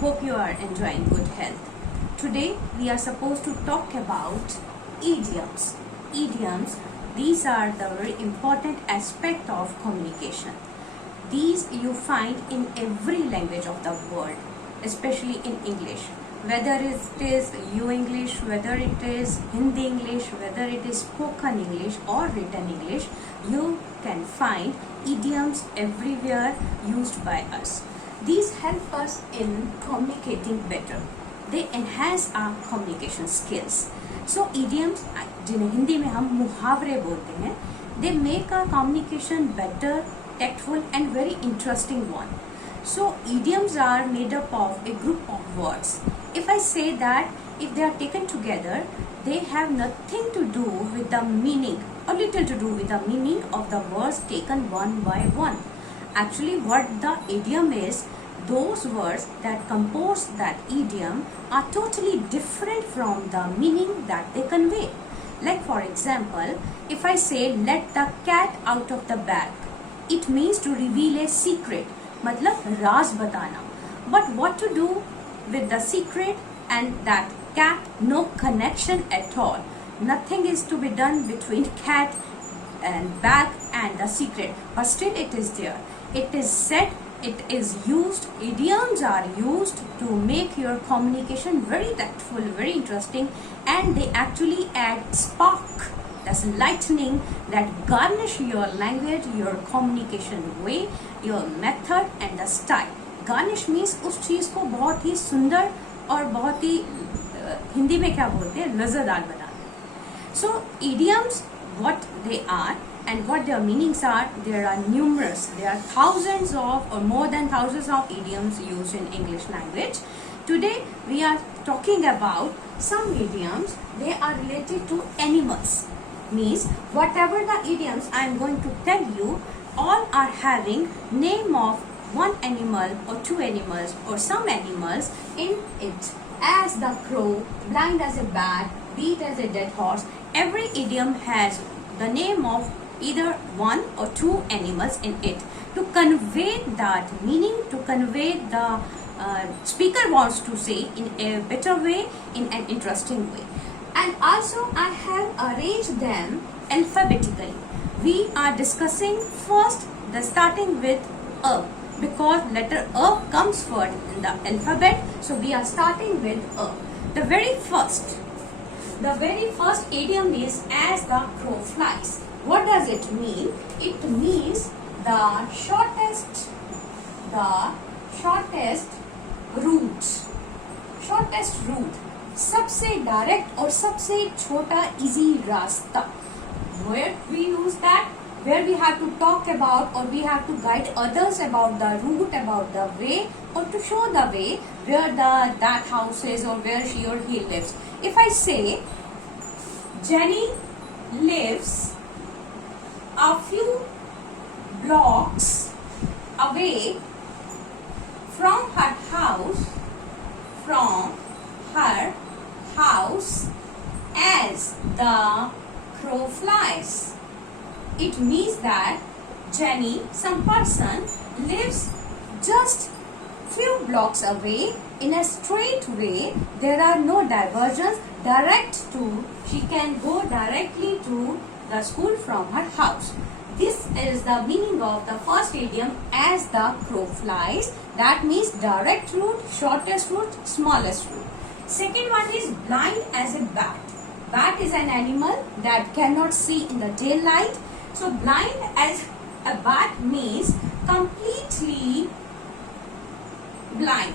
Hope you are enjoying good health. Today we are supposed to talk about idioms. Idioms, these are the very important aspect of communication. These you find in every language of the world, especially in English. Whether it is you English, whether it is Hindi English, whether it is spoken English or written English, you can find idioms everywhere used by us. These help us in communicating better. They enhance our communication skills. So idioms, जिन्हें हिंदी में हम मुहावरे बोलते हैं, they make our communication better, tactful and very interesting one. So idioms are made up of a group of words. If I say that if they are taken together, they have nothing to do with the meaning, or little to do with the meaning of the words taken one by one. Actually, what the idiom is, those words that compose that idiom are totally different from the meaning that they convey. Like for example, if I say let the cat out of the bag, it means to reveal a secret, मतलब राज बताना. But what to do with the secret and that cat? No connection at all. Nothing is to be done between cat and bag and the secret, but still it is there. It is said, it is used, idioms are used to make your communication very tactful, very interesting, and they actually add spark, that's lightning, that garnish your language, your communication way, your method and the style. Garnish means उस चीज़ को बहुत ही सुंदर और बहुत ही हिंदी में क्या बोलते हैं, लज़ेदार बनाना. So idioms, what they are and what their meanings are, there are numerous. There are thousands of or more than thousands of idioms used in English language. Today we are talking about some idioms. They are related to animals. Means whatever the idioms I am going to tell you, all are having name of one animal or two animals or some animals in it. As the crow, blind as a bat, beat as a dead horse. Every idiom has the name of either one or two animals in it to convey that meaning, to convey the speaker wants to say in a better way, in an interesting way. And also I have arranged them alphabetically. We are discussing first the starting with A, because letter A comes first in the alphabet, so we are starting with A. The very first idiom is as the crow flies. What does it mean? It means the shortest route, सबसे direct और सबसे छोटा easy रास्ता. Where we use that? Where we have to talk about or we have to guide others about the route, about the way, or to show the way where that house is or where she or he lives. If I say Jenny lives a few blocks away from her house as the crow flies. It means that Jenny, some person, lives just few blocks away in a straight way. There are no diversions. She can go directly to the school from her house. This is the meaning of the first idiom, as the crow flies. That means direct route, shortest route, smallest route. Second one is blind as a bat. Bat is an animal that cannot see in the daylight. So blind as a bat means completely blind.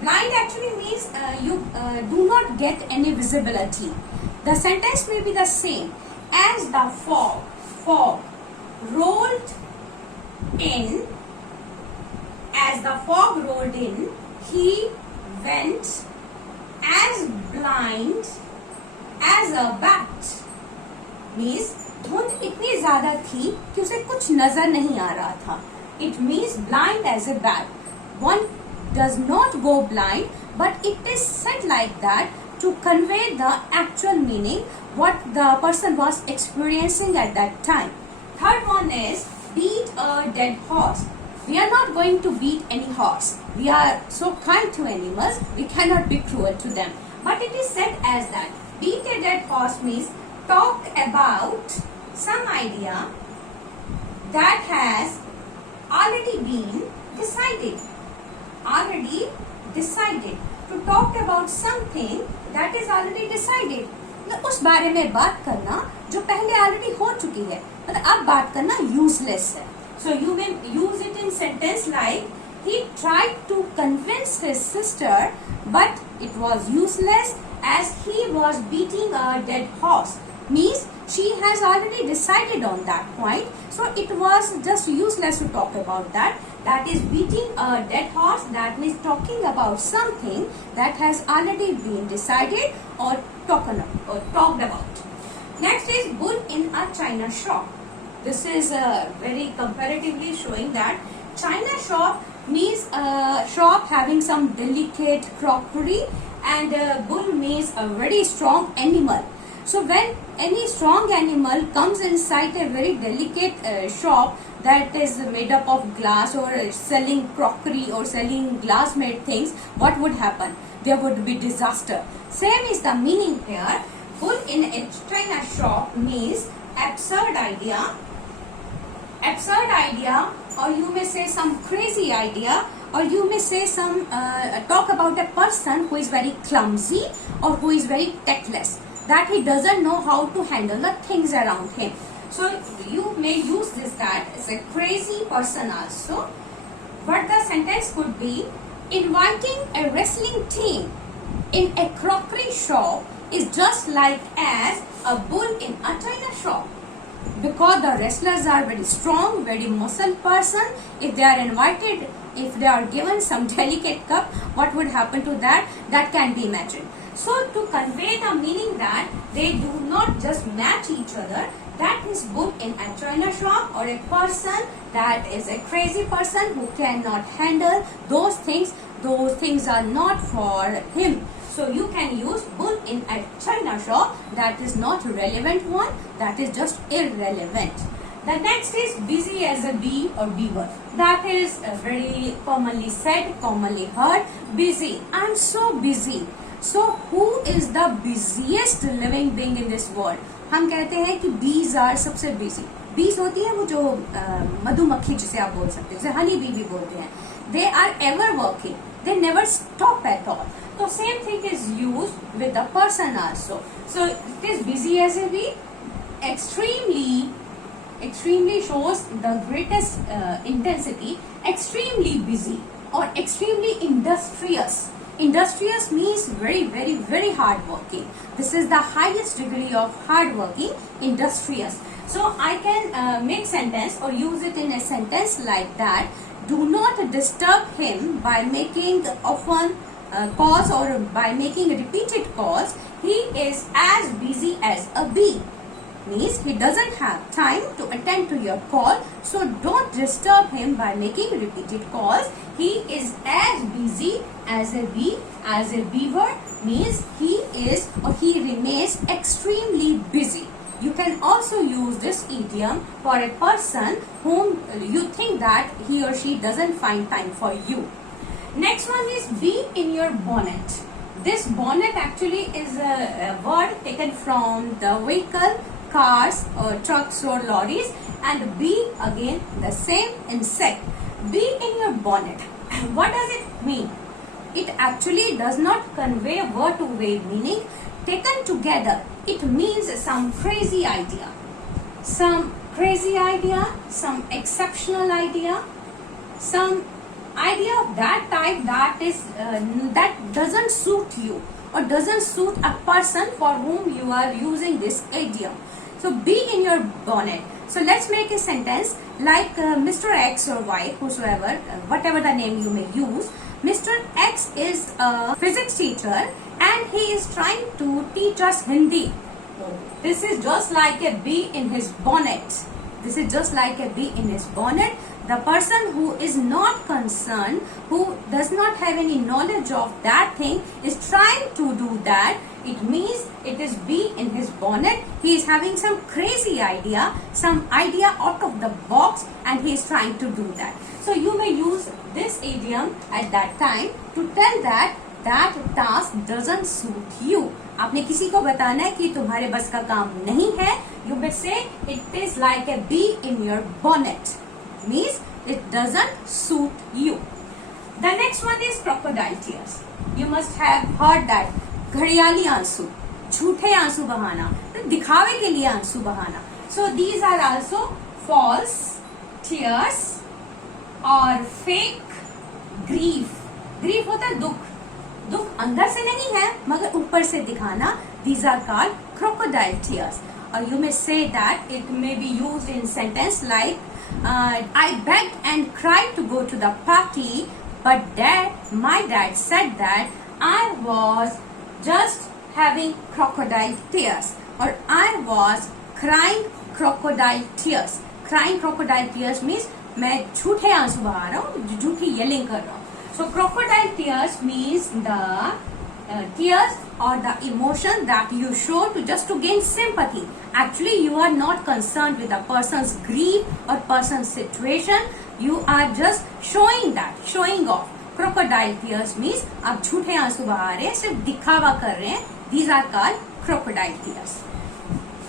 Blind actually means you do not get any visibility. The sentence may be the same. As the fog rolled in, he went as blind as a bat. Means धुंध इतनी ज्यादा थी कि उसे कुछ नजर नहीं आ रहा था. It means blind as a bat. One does not go blind, but it is said like that to convey the actual meaning, what the person was experiencing at that time. Third one is beat a dead horse. We are not going to beat any horse. We are so kind to animals, we cannot be cruel to them. But it is said as that beat a dead horse means talk about some idea that has already been decided. Already decided. To talk about something that is already decided. उस बारे में बात करना जो पहले already हो चुकी है, मतलब अब बात करना यूजलेस है. So you may use it in sentence like he tried to convince his sister but it was useless as he was beating a dead horse. Means she has already decided on that point, so it was just useless to talk about that. That is beating a dead horse. That means talking about something that has already been decided or talked about. Next is bull in a china shop. This is very comparatively showing that china shop means a shop having some delicate crockery, and bull means a very strong animal. So when any strong animal comes inside a very delicate shop that is made up of glass or selling crockery or selling glass made things, what would happen? There would be disaster. Same is the meaning here. Bull in a china shop means absurd idea, or you may say some crazy idea, or you may say some talk about a person who is very clumsy or who is very tactless, that he doesn't know how to handle the things around him. So you may use this that as a crazy person also. But the sentence could be inviting a wrestling team in a crockery shop is just like as a bull in a china shop. Because the wrestlers are very strong, very muscle person, if they are invited, if they are given some delicate cup, what would happen to that? That can be imagined. So to convey the meaning that they do not just match each other, that is bull in a china shop, or a person that is a crazy person who cannot handle those things are not for him. So you can use bull in a china shop. That is not relevant one, that is just irrelevant. The next is busy as a bee or beaver. That is very commonly said, commonly heard. Busy. I am so busy. So who is the busiest living being in this world? हम कहते हैं कि bees are सबसे busy. Bees होती है वो जो मधुमक्खी जिसे आप बोल सकते हैं, जिसे हनी बी भी बोलते हैं. They are ever working. They never stop at all. So same thing is used with the person also. So it is busy as a bee. Extremely shows the greatest intensity. Extremely busy or extremely industrious. Industrious means very hard working. This is the highest degree of hard working, industrious. So I can make sentence or use it in a sentence like that. Do not disturb him by making often calls or by making repeated calls. He is as busy as a bee. Means he doesn't have time to attend to your call, so don't disturb him by making repeated calls. He is as busy as a bee. As a beaver means he is or he remains extremely busy. You can also use this idiom for a person whom you think that he or she doesn't find time for you. Next one is be in your bonnet. This bonnet actually is a word taken from the vehicle, cars or trucks or lorries, and be again the same insect. Be in your bonnet. What does it mean? It actually does not convey word to word meaning. Taken together, it means some crazy idea, some exceptional idea, some idea of that type that is that doesn't suit you or doesn't suit a person for whom you are using this idiom. So be in your bonnet. So let's make a sentence like Mr. X or Y, whosoever, whatever the name you may use. Mr. X is a physics teacher and he is trying to teach us Hindi. This is just like a bee in his bonnet. This is just like a bee in his bonnet. The person who is not concerned, who does not have any knowledge of that thing, is trying to do that. It means it is bee in his bonnet. He is having some crazy idea, some idea out of the box, and he is trying to do that. So you may use this idiom at that time to tell that task doesn't suit you. आपने किसी को बताना है कि तुम्हारे बस का काम नहीं है. You may say it is like a bee in your bonnet. Means it doesn't suit you. The next one is crocodile tears. You must have heard that. घड़ियाली आंसू, झूठे आंसू बहाना, तो दिखावे के लिए आंसू बहाना. So these are also false tears और fake grief. Grief होता है दुख. दुख अंदर से नहीं है मगर ऊपर से दिखाना. These are called crocodile tears. Or you may say that it may be used in sentence like I begged and cried to go to the party, but my dad said that I was just having crocodile tears, or I was crying crocodile tears. Crying crocodile tears means मैं झूठे आंसू बहा रहा हूँ, झूठी yelling कर रहा हूँ. So crocodile tears means the tears or the emotion that you show to gain sympathy. Actually, you are not concerned with a person's grief or person's situation. You are just showing off. Crocodile tears means आप झूठे आंसू बहा रहे हैं, सिर्फ दिखावा कर रहे हैं. These are called crocodile tears.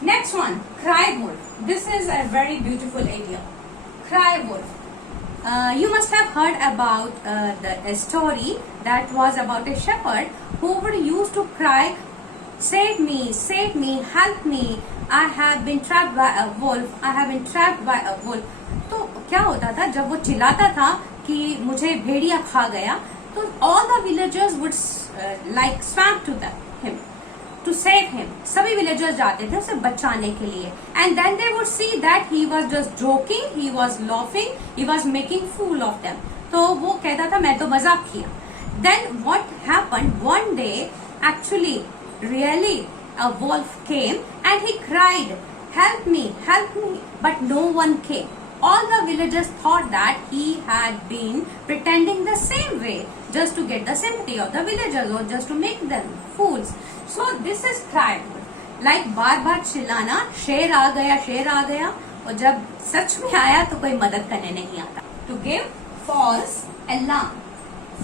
Next one, cry wolf. This is a very beautiful idiom. Cry wolf. You must have heard about a story that was about a shepherd who would used to cry, save me, help me, I have been trapped by a wolf, I have been trapped by a wolf. तो क्या होता था जब वो चिल्लाता था कि मुझे भेड़िया खा गया, तो all the villagers would like swam to him to save him. सभी villagers जाते थे उसे बचाने के लिए. And then they would see that he was just joking, he was laughing, he was making fool of them. तो वो कहता था मैं तो मजाक किया. Then what happened one day, actually really a wolf came and he cried, help me, but no one came. All the villagers thought that he had been pretending the same way just to get the sympathy of the villagers or just to make them fools. So this is cry wolf. Like बार बार चिल्लाना, शेर आ गया, और जब सच में आया तो कोई मदद करने नहीं आता. To give false alarm.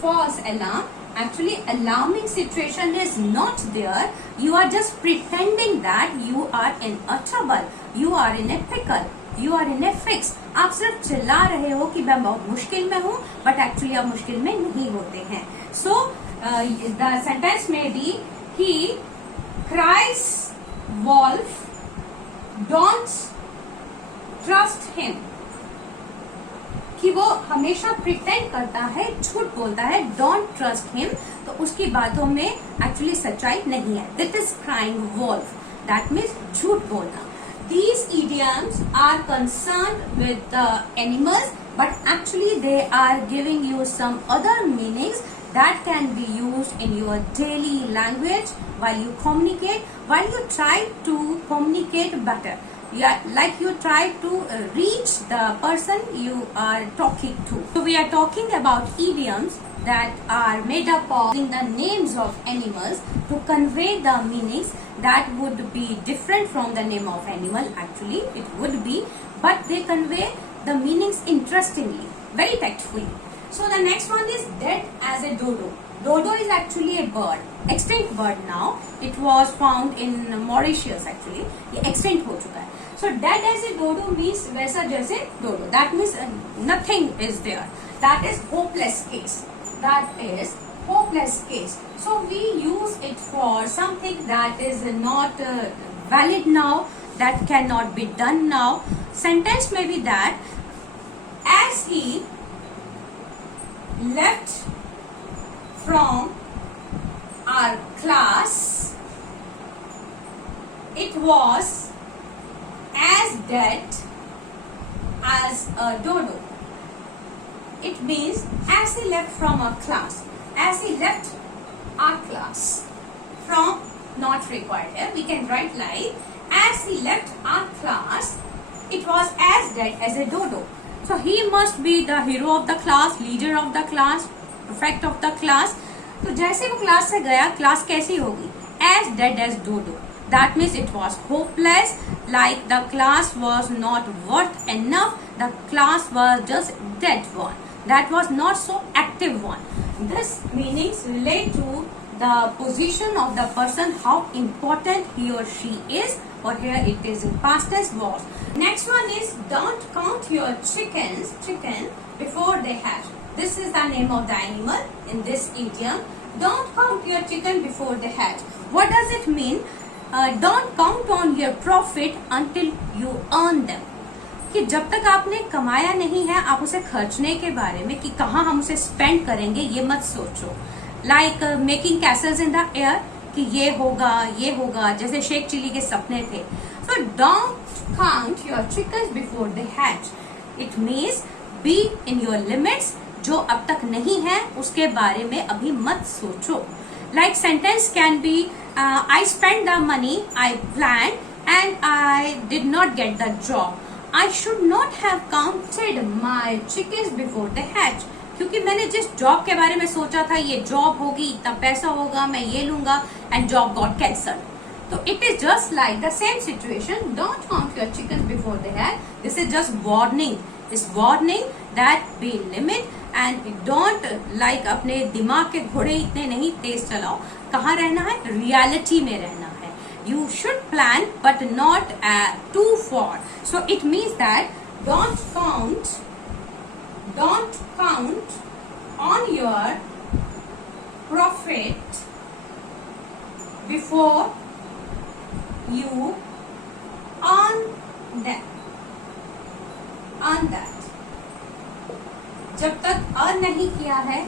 False alarm. Actually, alarming situation is not there. You are just pretending that you are in a trouble. You are in a pickle. You are in a fix. आप सिर्फ चिल्ला रहे हो कि मैं बहुत मुश्किल में हूँ, but actually आप मुश्किल में नहीं होते हैं. So the sentence may be, he cries wolf, don't trust him. कि वो हमेशा प्रिटेंड करता है, झूठ बोलता है, डोंट ट्रस्ट हिम, तो उसकी बातों में एक्चुअली सच्चाई नहीं है. That is crying wolf. That means झूठ बोलना. These idioms are concerned with the animals, but actually they are giving you some other meanings that can be used in your daily language while you communicate, while you try to communicate better. Yeah, like you try to reach the person you are talking to. So we are talking about idioms that are made up of the names of animals to convey the meanings that would be different from the name of animal. Actually, it would be, but they convey the meanings interestingly, very tactfully. So the next one is dead as a dodo. Dodo is actually a bird, extinct bird now. It was found in Mauritius actually. ये extinct हो चुका है. So dead as a dodo means वैसा जैसे dodo. That means nothing is there. That is hopeless case. That is hopeless case. So we use it for something that is not valid now, that cannot be done now. Sentence may be that as he left from our class, it was as dead as a dodo. It means as he left from our class, as he left our class, from not required here, we can write like as he left our class, it was as dead as a dodo. So he must be the hero of the class, leader of the class, prefect of the class. तो जैसे वो class से गया, class कैसी होगी? As dead as dodo. That means it was hopeless, like the class was not worth enough, the class was just dead one. That was not so active one. This meanings relate to the position of the person, how important he or she is, or here it is in past tense was. Next one is don't count your chicken before they hatch. This is the name of the animal in this idiom. Don't count your chicken before they hatch. What does it mean? Don't count on your profit until you earn them. कि जब तक आपने कमाया नहीं है, आप उसे खर्चने के बारे में कि कहाँ हम उसे स्पेंड करेंगे ये मत सोचो. Like making Castle's in the air, कि ये होगा, जैसे शेख चिली के सपने थे. So don't count your chickens before they hatch. It means be in your limits. जो अब तक नहीं है उसके बारे में अभी मत सोचो. Like sentence can be I spent the money I planned and I did not get the job. I should not have counted my chickens before they hatch. क्योंकि मैंने जिस जॉब के बारे में सोचा था, ये जॉब होगी, इतना पैसा होगा, मैं ये लूंगा, and job got cancelled. So it is just like the same situation. Don't count your chickens before they hatch. This is just warning. This warning that be limit and don't like अपने दिमाग के घोड़े इतने नहीं तेज चलाओ. कहाँ रहना है? रियलिटी में रहना है. You should plan but not too far. So it means that don't count on your profit before you earn that. जब तक अर्न नहीं किया है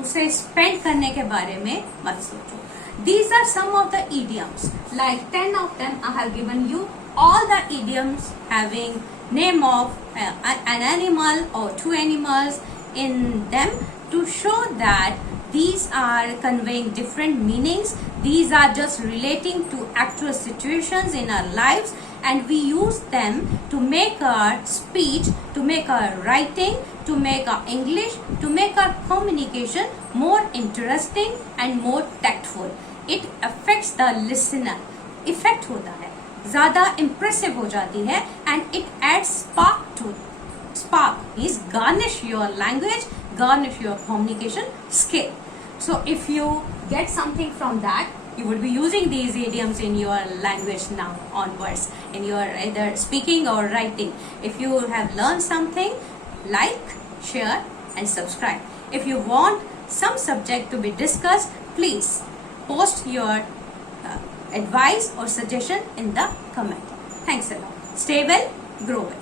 उसे स्पेंड करने के बारे में मत सोचो. These are some of the idioms. Like 10 of them I have given you. All the idioms having name of an animal or two animals in them to show that these are conveying different meanings. These are just relating to actual situations in our lives, and we use them to make our speech, to make our writing, to make our English, to make our communication more interesting and more tactful. It affects the listener. Effect होता है, ज़्यादा impressive हो जाती है, and it adds spark means garnish your language, garnish your communication skill. So if you get something from that, you would be using these idioms in your language now onwards, in your either speaking or writing. If you have learned something, like, share and subscribe. If you want some subject to be discussed, please post your advice or suggestion in the comment. Thanks a lot. Stay well, grow well.